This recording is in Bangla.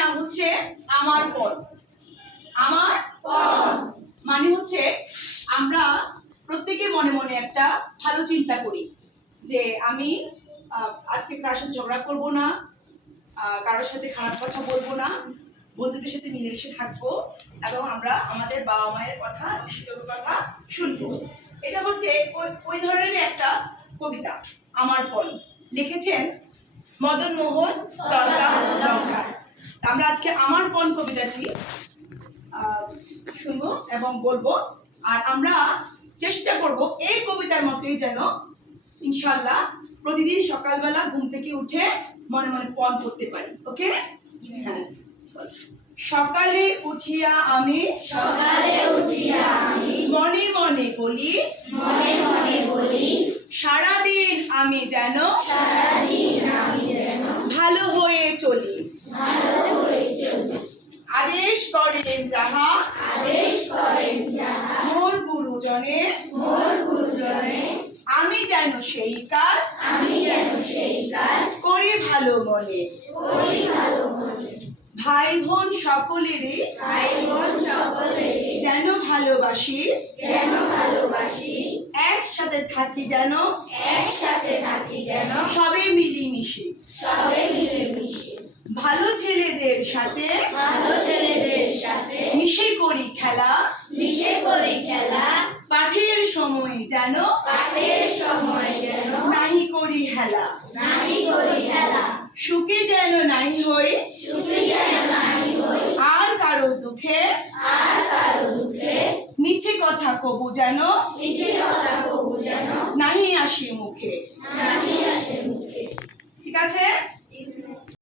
নাম হচ্ছে আমার পথ। আমার পথ মানে হচ্ছে আমরা প্রত্যেকে মনে মনে একটা ভালো চিন্তা করি যে আমি আজকে কারোর সাথে ঝগড়া করব না, কারোর সাথে খারাপ কথা বলবো না, বন্ধুদের সাথে মিলেমিশে থাকবো এবং আমরা আমাদের বাবা মায়ের কথা, শিক্ষকের কথা শুনবো। এটা হচ্ছে ওই ধরনের একটা কবিতা আমার পণ, লিখেছেন মদন মোহন লঙ্কার। আমরা আজকে আমার পণ কবিতাটি শুনবো এবং বলবো, আর আমরা চেষ্টা করব এই কবিতার মতোই যেন ইনশাআল্লাহ প্রতিদিন সকালবেলা ঘুম থেকে উঠে মনে মনে পণ করতে পারি। ওকে? হ্যাঁ। সকালে উঠিয়া আমি মনে মনে বলি সারাদিন আমি যেন ভালো হয়ে চলি। আদেশ করেন যাহা মোর গুরুজনে আমি যেন সেই কাজ করি ভালো মনে। ভাই বোন সকলেরই যেন ভালোবাসি, একসাথে থাকি যেন সবে মিলিমিশি। ভালো ছেলেদের সাথে মিশে করি খেলা, পাঠের সময় যেন নাহি করি হেলা। সুখে যেন নাহি হই আর কারো দুঃখে মিছে কথা কবু যেন নাহি আসে মুখে। ঠিক আছে?